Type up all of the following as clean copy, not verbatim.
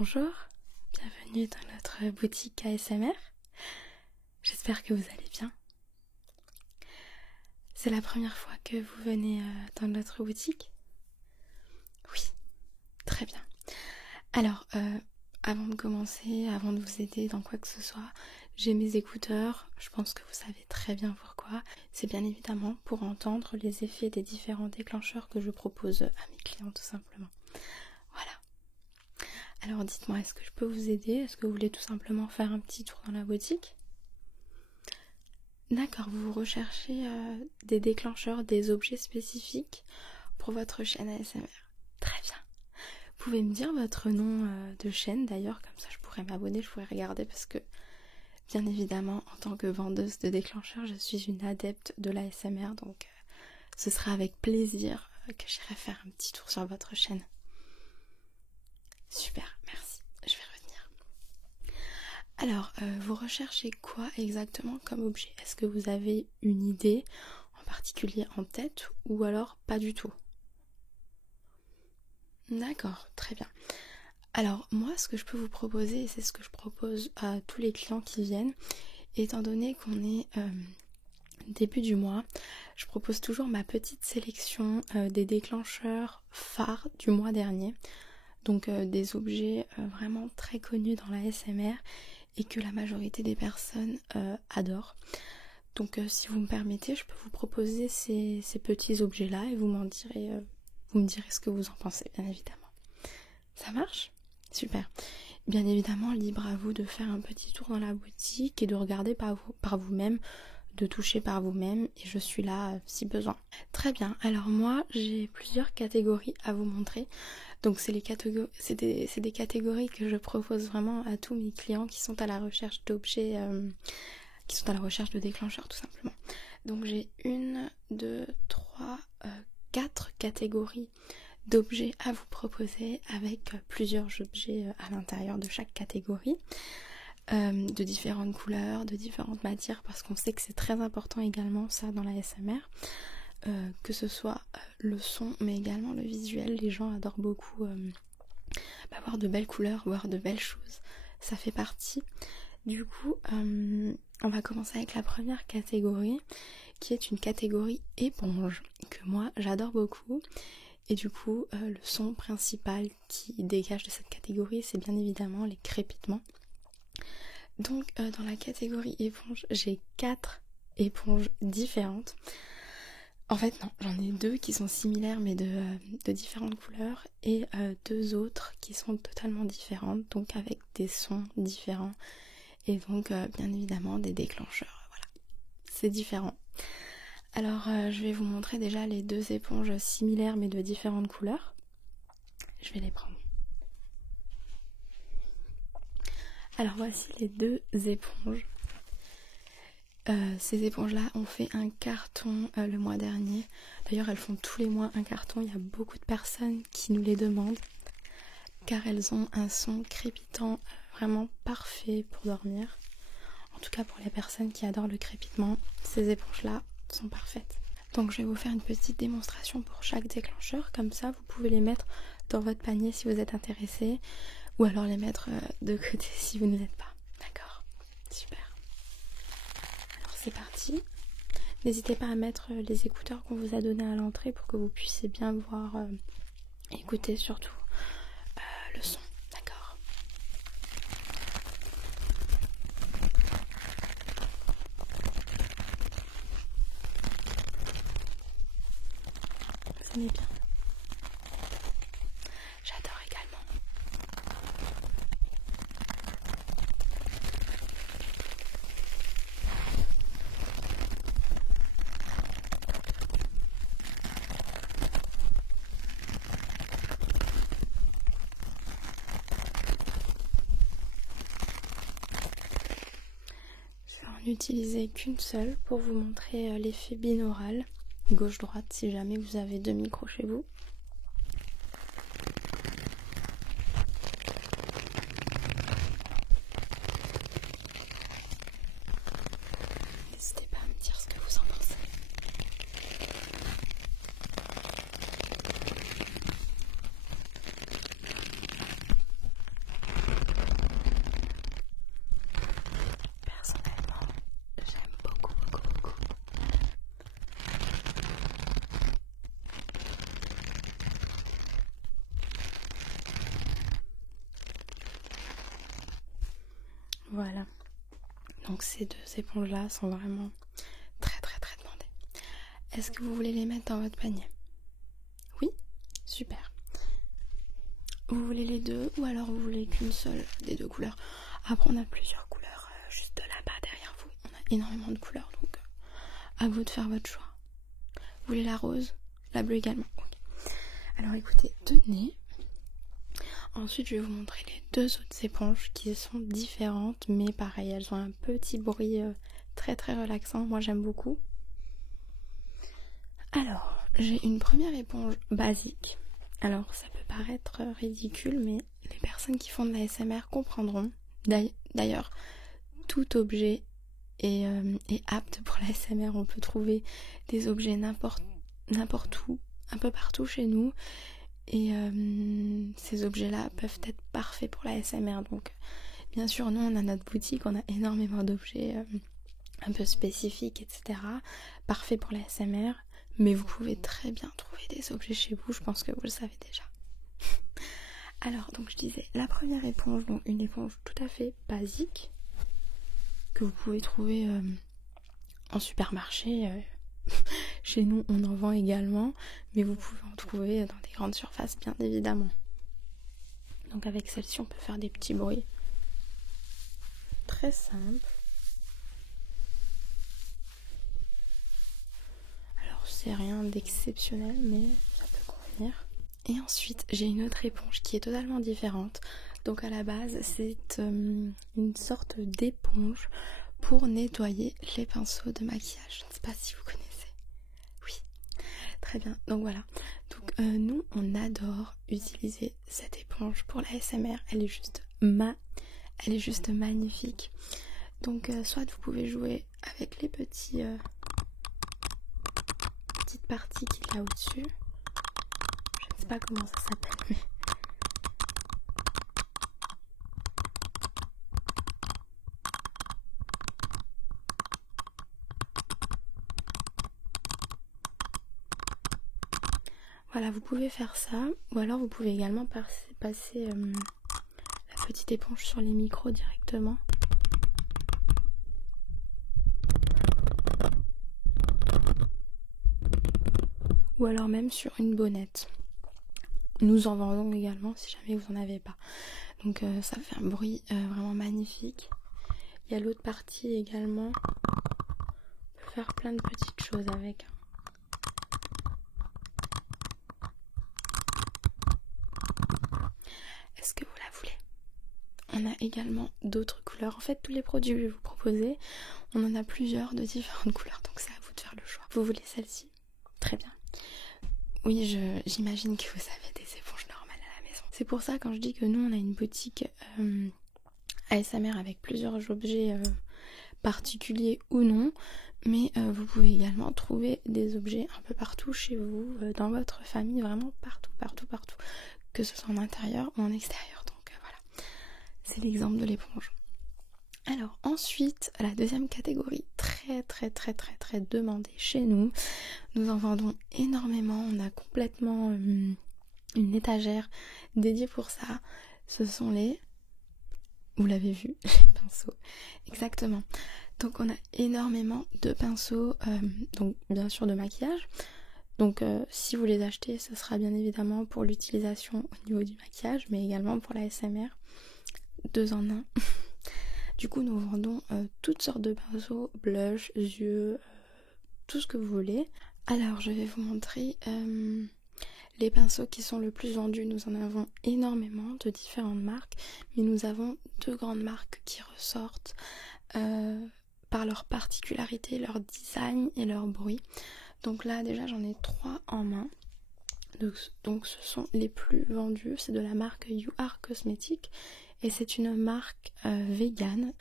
Bonjour, bienvenue dans notre boutique ASMR. J'espère que vous allez bien. C'est la première fois que vous venez dans notre boutique? Oui, très bien. Alors, avant de commencer, avant de vous aider dans quoi que ce soit, j'ai mes écouteurs. Je pense que vous savez très bien pourquoi. C'est bien évidemment pour entendre les effets des différents déclencheurs que je propose à mes clients, tout simplement. Voilà. Alors dites-moi, est-ce que je peux vous aider? Est-ce que vous voulez tout simplement faire un petit tour dans la boutique? D'accord, vous recherchez des déclencheurs, des objets spécifiques pour votre chaîne ASMR. Très bien. Vous pouvez me dire votre nom de chaîne d'ailleurs, comme ça je pourrais m'abonner, je pourrais regarder parce que bien évidemment en tant que vendeuse de déclencheurs, je suis une adepte de l'ASMR, donc ce sera avec plaisir que j'irai faire un petit tour sur votre chaîne. Super, merci, je vais revenir. Alors, vous recherchez quoi exactement comme objet? Est-ce que vous avez une idée en particulier en tête ou alors pas du tout? D'accord, très bien. Alors, moi, ce que je peux vous proposer, et c'est ce que je propose à tous les clients qui viennent, étant donné qu'on est début du mois, je propose toujours ma petite sélection des déclencheurs phares du mois dernier. Donc des objets vraiment très connus dans la ASMR et que la majorité des personnes adorent. Donc si vous me permettez, je peux vous proposer ces petits objets là et vous me direz ce que vous en pensez, bien évidemment. Ça marche? Super. Bien évidemment, libre à vous de faire un petit tour dans la boutique et de regarder par vous-même, de toucher par vous-même, et je suis là si besoin. Très bien, alors moi j'ai plusieurs catégories à vous montrer. Donc c'est des catégories que je propose vraiment à tous mes clients qui sont à la recherche d'objets, qui sont à la recherche de déclencheurs tout simplement. Donc j'ai 4 catégories d'objets à vous proposer avec plusieurs objets à l'intérieur de chaque catégorie. De différentes couleurs, de différentes matières, parce qu'on sait que c'est très important également ça dans la ASMR, que ce soit le son mais également le visuel. Les gens adorent beaucoup voir de belles couleurs, voir de belles choses, ça fait partie. Du coup on va commencer avec la première catégorie qui est une catégorie éponge que moi j'adore beaucoup. Et du coup le son principal qui dégage de cette catégorie, c'est bien évidemment les crépitements. Donc dans la catégorie éponge, j'ai 4 éponges différentes. En fait non, j'en ai 2 qui sont similaires mais de différentes couleurs et 2 autres qui sont totalement différentes, donc avec des sons différents et donc bien évidemment des déclencheurs. Voilà, c'est différent. Alors je vais vous montrer déjà les 2 éponges similaires mais de différentes couleurs. Je vais les prendre. Alors voici les 2 éponges. Ces éponges-là ont fait un carton le mois dernier. D'ailleurs, elles font tous les mois un carton. Il y a beaucoup de personnes qui nous les demandent car elles ont un son crépitant vraiment parfait pour dormir. En tout cas, pour les personnes qui adorent le crépitement, ces éponges-là sont parfaites. Donc, je vais vous faire une petite démonstration pour chaque déclencheur. Comme ça, vous pouvez les mettre dans votre panier si vous êtes intéressé. Ou alors les mettre de côté si vous ne l'êtes pas. D'accord? Super. Alors c'est parti. N'hésitez pas à mettre les écouteurs qu'on vous a donnés à l'entrée pour que vous puissiez bien voir, écouter surtout le son. D'accord? Vous aimez bien? J'adore également. Je vais en utiliser qu'une seule pour vous montrer l'effet binaural, gauche-droite si jamais vous avez 2 micros chez vous. N'hésitez pas à me dire ce que vous en pensez. Voilà. Donc ces deux éponges-là sont vraiment très très très demandées. Est-ce que vous voulez les mettre dans votre panier? Oui? Super. Vous voulez les deux ou alors vous voulez qu'une seule des deux couleurs? Après on a plusieurs couleurs juste là-bas derrière vous. On a énormément de couleurs donc à vous de faire votre choix. Vous voulez la rose? La bleue également? Okay. Alors écoutez, tenez. Ensuite je vais vous montrer les deux autres éponges qui sont différentes mais pareil, elles ont un petit bruit très très relaxant. Moi j'aime beaucoup. Alors j'ai une première éponge basique. Alors ça peut paraître ridicule mais les personnes qui font de la ASMR comprendront. D'ailleurs tout objet est apte pour la ASMR. On peut trouver des objets n'importe où, un peu partout chez nous. Et ces objets-là peuvent être parfaits pour la ASMR. Donc bien sûr, nous on a notre boutique, on a énormément d'objets un peu spécifiques, etc. Parfaits pour la ASMR. Mais vous pouvez très bien trouver des objets chez vous, je pense que vous le savez déjà. Alors, donc je disais, la première éponge, donc une éponge tout à fait basique, que vous pouvez trouver en supermarché. Chez nous, on en vend également, mais vous pouvez en trouver dans des grandes surfaces, bien évidemment. Donc avec celle-ci, on peut faire des petits bruits. Très simple. Alors, c'est rien d'exceptionnel, mais ça peut convenir. Et ensuite, j'ai une autre éponge qui est totalement différente. Donc à la base, c'est une sorte d'éponge pour nettoyer les pinceaux de maquillage. Je ne sais pas si vous connaissez. Oui, très bien. Donc voilà. Donc nous, on adore utiliser cette éponge pour la ASMR. Elle est juste magnifique. Donc soit vous pouvez jouer avec les petites parties qu'il y a au-dessus. Je ne sais pas comment ça s'appelle, mais... Voilà, vous pouvez faire ça, ou alors vous pouvez également passer la petite éponge sur les micros directement. Ou alors même sur une bonnette. Nous en vendons également si jamais vous n'en avez pas. Donc ça fait un bruit vraiment magnifique. Il y a l'autre partie également. On peut faire plein de petites choses avec. Est-ce que vous la voulez? On a également d'autres couleurs. En fait, tous les produits que je vais vous proposer, on en a plusieurs de différentes couleurs. Donc c'est à vous de faire le choix. Vous voulez celle-ci? Très bien. Oui, j'imagine que vous avez des éponges normales à la maison. C'est pour ça quand je dis que nous, on a une boutique ASMR avec plusieurs objets particuliers ou non. Mais vous pouvez également trouver des objets un peu partout chez vous, dans votre famille, vraiment partout. Que ce soit en intérieur ou en extérieur. Donc voilà, c'est l'exemple de l'éponge. Alors ensuite, la deuxième catégorie, très demandée chez nous. Nous en vendons énormément. On a complètement une étagère dédiée pour ça. Ce sont vous l'avez vu, les pinceaux. Exactement. Donc on a énormément de pinceaux, donc bien sûr de maquillage. Donc si vous les achetez, ce sera bien évidemment pour l'utilisation au niveau du maquillage, mais également pour la ASMR. 2 en 1. Du coup, nous vendons toutes sortes de pinceaux, blush, yeux, tout ce que vous voulez. Alors, je vais vous montrer les pinceaux qui sont le plus vendus. Nous en avons énormément de différentes marques, mais nous avons 2 grandes marques qui ressortent par leur particularité, leur design et leur bruit. Donc là, déjà, j'en ai 3 en main. Donc ce sont les plus vendus. C'est de la marque You Are Cosmetics et c'est une marque vegan.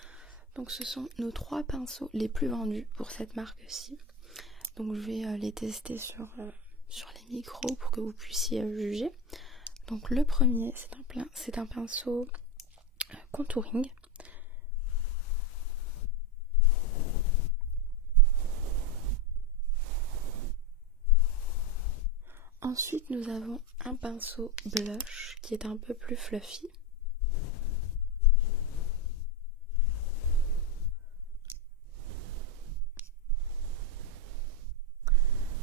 Donc ce sont nos 3 pinceaux les plus vendus pour cette marque-ci. Donc je vais les tester sur les micros pour que vous puissiez juger. Donc le premier, c'est un pinceau contouring. Ensuite, nous avons un pinceau blush qui est un peu plus fluffy.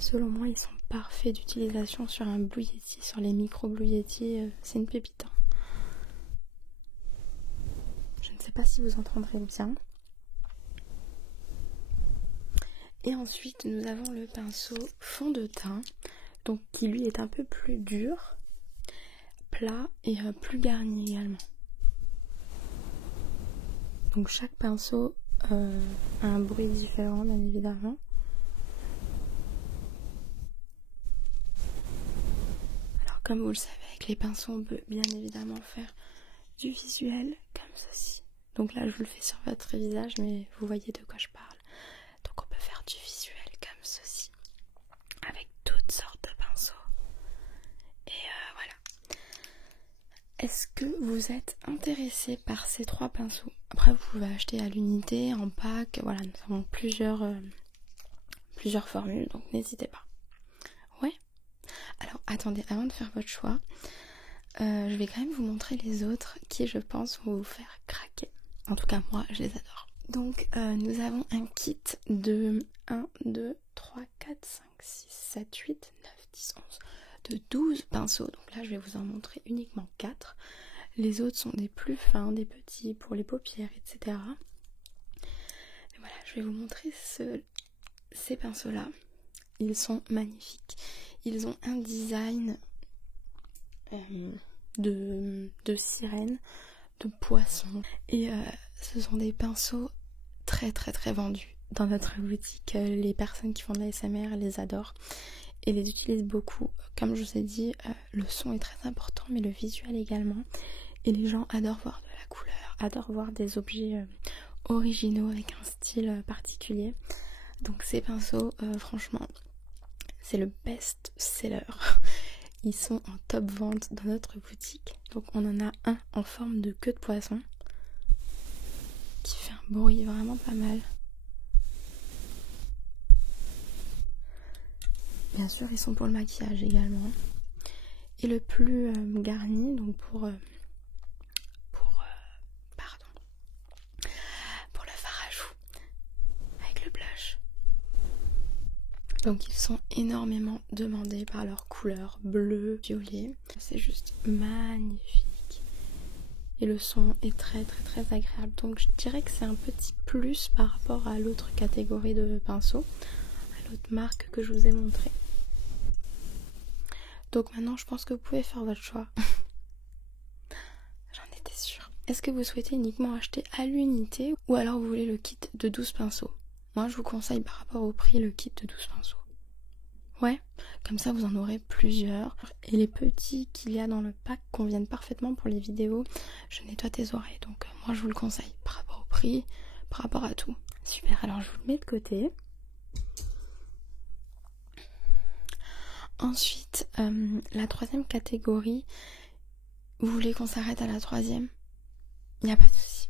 selon moi ils sont parfaits d'utilisation sur un Blue Yeti, sur les micro Blue Yeti, c'est une pépite. Hein. Je ne sais pas si vous entendrez bien. Et ensuite nous avons le pinceau fond de teint, donc qui lui est un peu plus dur, plat et plus garni également. Donc chaque pinceau a un bruit différent bien évidemment. Alors comme vous le savez, avec les pinceaux on peut bien évidemment faire du visuel comme ceci. Donc là je vous le fais sur votre visage mais vous voyez de quoi je parle. Donc on peut faire du visuel comme ceci avec toutes sortes de pinceaux. Et voilà. Est-ce que vous êtes intéressé par ces 3 pinceaux? Après vous pouvez acheter à l'unité, en pack, voilà, nous avons plusieurs formules, donc n'hésitez pas. Ouais. Alors attendez, avant de faire votre choix, je vais quand même vous montrer les autres qui je pense vont vous faire craquer. En tout cas moi je les adore. Donc nous avons un kit de 1, 2, 3, 4, 5, 6, 7, 8, 9, 10, 11, de 12 pinceaux. Donc là je vais vous en montrer uniquement 4. Les autres sont des plus fins, des petits pour les paupières, etc. Et voilà, je vais vous montrer ces pinceaux là. Ils sont magnifiques. Ils ont un design de sirène, de poisson. Et ce sont des pinceaux très très très vendus dans notre boutique. Les personnes qui font de l'ASMR les adorent et les utilisent beaucoup. Comme je vous ai dit, le son est très important mais le visuel également. Et les gens adorent voir de la couleur, adorent voir des objets originaux avec un style particulier. Donc ces pinceaux, franchement, c'est le best seller. Ils sont en top vente dans notre boutique. Donc on en a un en forme de queue de poisson qui fait un bruit vraiment pas mal. Bien sûr, ils sont pour le maquillage également. Et le plus garni, donc pour le fard à joues avec le blush. Donc ils sont énormément demandés par leur couleur bleu, violet. C'est juste magnifique. Et le son est très très très agréable. Donc je dirais que c'est un petit plus par rapport à l'autre catégorie de pinceaux, à l'autre marque que je vous ai montré. Donc maintenant je pense que vous pouvez faire votre choix. J'en étais sûre. Est-ce que vous souhaitez uniquement acheter à l'unité ou alors vous voulez le kit de 12 pinceaux? Moi je vous conseille par rapport au prix le kit de 12 pinceaux. Ouais, comme ça vous en aurez plusieurs. Et les petits qu'il y a dans le pack conviennent parfaitement pour les vidéos. Je nettoie tes oreilles, donc moi je vous le conseille par rapport au prix, par rapport à tout. Super, alors je vous le mets de côté. Ensuite, la 3e catégorie, vous voulez qu'on s'arrête à la 3e? Il n'y a pas de souci.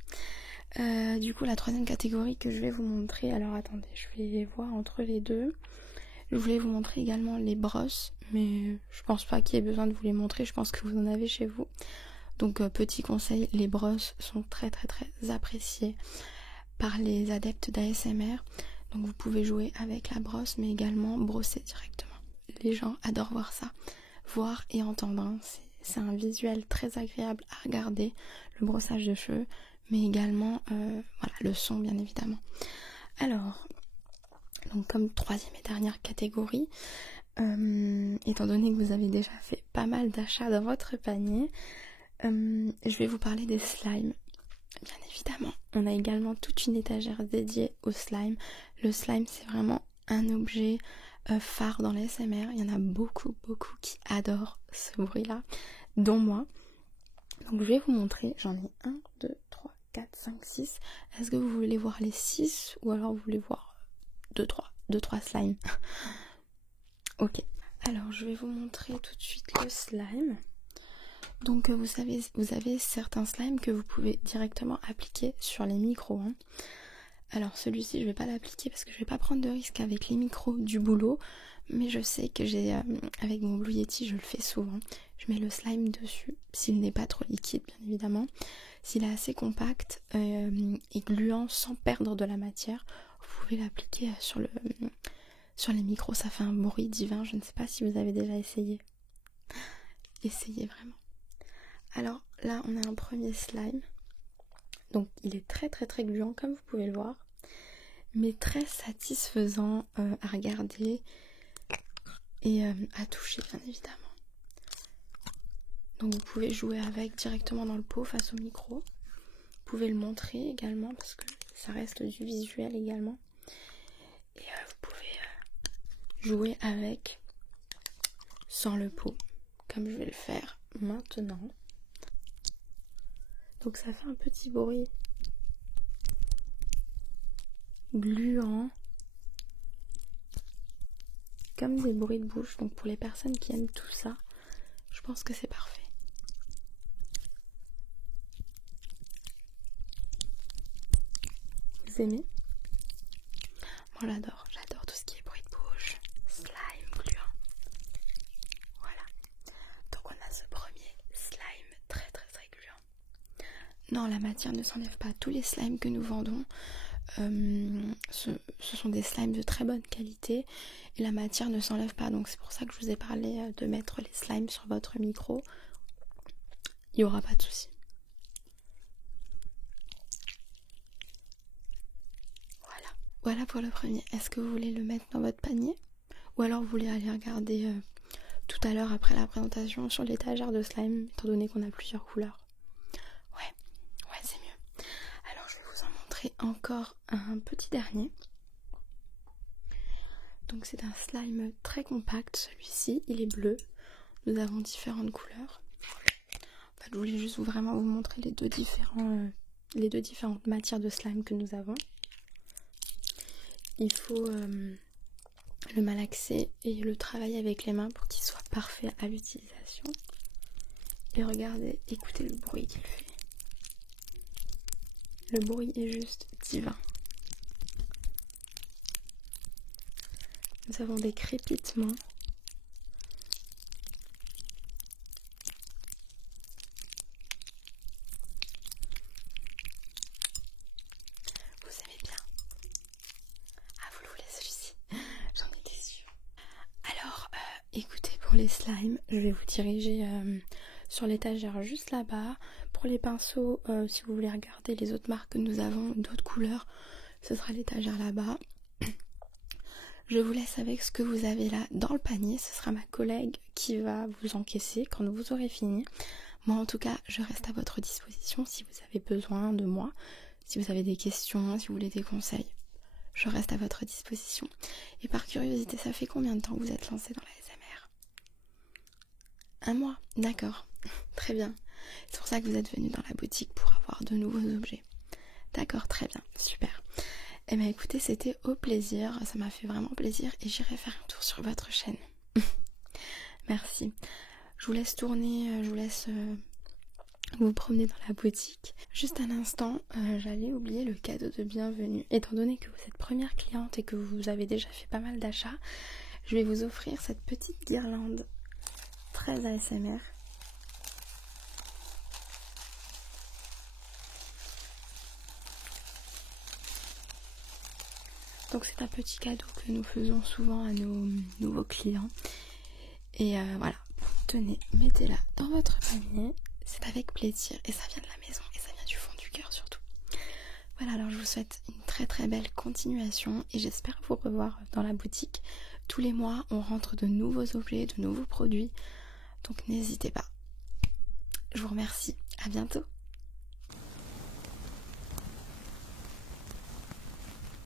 Du coup, la 3e catégorie que je vais vous montrer, alors attendez, je vais voir entre les deux. Je voulais vous montrer également les brosses, mais je pense pas qu'il y ait besoin de vous les montrer, je pense que vous en avez chez vous. Donc petit conseil, les brosses sont très très très appréciées par les adeptes d'ASMR. Donc vous pouvez jouer avec la brosse, mais également brosser directement. Les gens adorent voir ça, voir et entendre. Hein. C'est un visuel très agréable à regarder, le brossage de cheveux, mais également voilà, le son bien évidemment. Alors, donc comme 3e et dernière catégorie, étant donné que vous avez déjà fait pas mal d'achats dans votre panier, je vais vous parler des slimes. Bien évidemment, on a également toute une étagère dédiée au slime. Le slime, c'est vraiment un objet phare dans l'ASMR. Il y en a beaucoup qui adorent ce bruit-là, dont moi. Donc je vais vous montrer, j'en ai 1, 2, 3, 4, 5, 6. Est-ce que vous voulez voir les 6 ou alors vous voulez voir 2, 3 slimes? Ok, alors je vais vous montrer tout de suite le slime. Donc vous savez, vous avez certains slimes que vous pouvez directement appliquer sur les micros. Hein. Alors celui-ci je vais pas l'appliquer parce que je vais pas prendre de risque avec les micros du boulot. Mais je sais que j'ai avec mon Blue Yeti je le fais souvent. Je mets le slime dessus, s'il n'est pas trop liquide bien évidemment. S'il est assez compact et gluant sans perdre de la matière, vous pouvez l'appliquer sur Sur les micros, ça fait un bruit divin. Je ne sais pas si vous avez déjà essayé. Essayez vraiment. Alors là, on a un premier slime. Donc il est très très très gluant comme vous pouvez le voir. Mais très satisfaisant à regarder et à toucher bien évidemment. Donc vous pouvez jouer avec directement dans le pot face au micro. Vous pouvez le montrer également parce que ça reste du visuel également. Et vous pouvez jouer avec sans le pot, comme je vais le faire maintenant. Donc ça fait un petit bruit gluant, comme des bruits de bouche. Donc pour les personnes qui aiment tout ça, je pense que c'est parfait. Vous aimez? Moi j'adore tout ce qui est bruit de bouche, slime gluant. Voilà. Donc on a ce premier slime très très très gluant. Non, la matière ne s'enlève pas. Tous les slimes que nous vendons, ce sont des slimes de très bonne qualité et la matière ne s'enlève pas. Donc c'est pour ça que je vous ai parlé de mettre les slimes sur votre micro. Il n'y aura pas de souci. Voilà pour le premier. Est-ce que vous voulez le mettre dans votre panier? Ou alors vous voulez aller regarder tout à l'heure après la présentation sur l'étagère de slime, étant donné qu'on a plusieurs couleurs? Ouais, c'est mieux. Alors je vais vous en montrer encore un petit dernier. Donc c'est un slime très compact, celui-ci, il est bleu. Nous avons différentes couleurs. En fait, je voulais juste vraiment vous montrer les deux différentes matières de slime que nous avons. Il faut le malaxer et le travailler avec les mains pour qu'il soit parfait à l'utilisation. Et regardez, écoutez le bruit qu'il fait. Le bruit est juste divin. Nous avons des crépitements. Vous aimez bien? Ah, vous le voulez celui-ci? J'en étais sûre. Alors, écoutez, pour les slimes, je vais vous diriger sur l'étagère juste là-bas. Pour les pinceaux, si vous voulez regarder les autres marques que nous avons, d'autres couleurs, ce sera l'étagère là-bas. Je vous laisse avec ce que vous avez là dans le panier. Ce sera ma collègue qui va vous encaisser quand vous aurez fini. Moi en tout cas, je reste à votre disposition si vous avez besoin de moi, si vous avez des questions, si vous voulez des conseils. Je reste à votre disposition. Et par curiosité, ça fait combien de temps que vous êtes lancé dans la SMR? 1 mois, d'accord. Très bien. C'est pour ça que vous êtes venu dans la boutique pour avoir de nouveaux objets. D'accord, très bien, super. Eh bien écoutez, c'était au plaisir, ça m'a fait vraiment plaisir et j'irai faire un tour sur votre chaîne. Merci. Je vous laisse tourner, je vous laisse vous promener dans la boutique. Juste un instant, j'allais oublier le cadeau de bienvenue. Étant donné que vous êtes première cliente et que vous avez déjà fait pas mal d'achats, je vais vous offrir cette petite guirlande très ASMR. Donc c'est un petit cadeau que nous faisons souvent à nos nouveaux clients. Et voilà, tenez, mettez-la dans votre panier. C'est avec plaisir et ça vient de la maison et ça vient du fond du cœur surtout. Voilà, alors je vous souhaite une très très belle continuation et j'espère vous revoir dans la boutique. Tous les mois, on rentre de nouveaux objets, de nouveaux produits. Donc n'hésitez pas. Je vous remercie. À bientôt.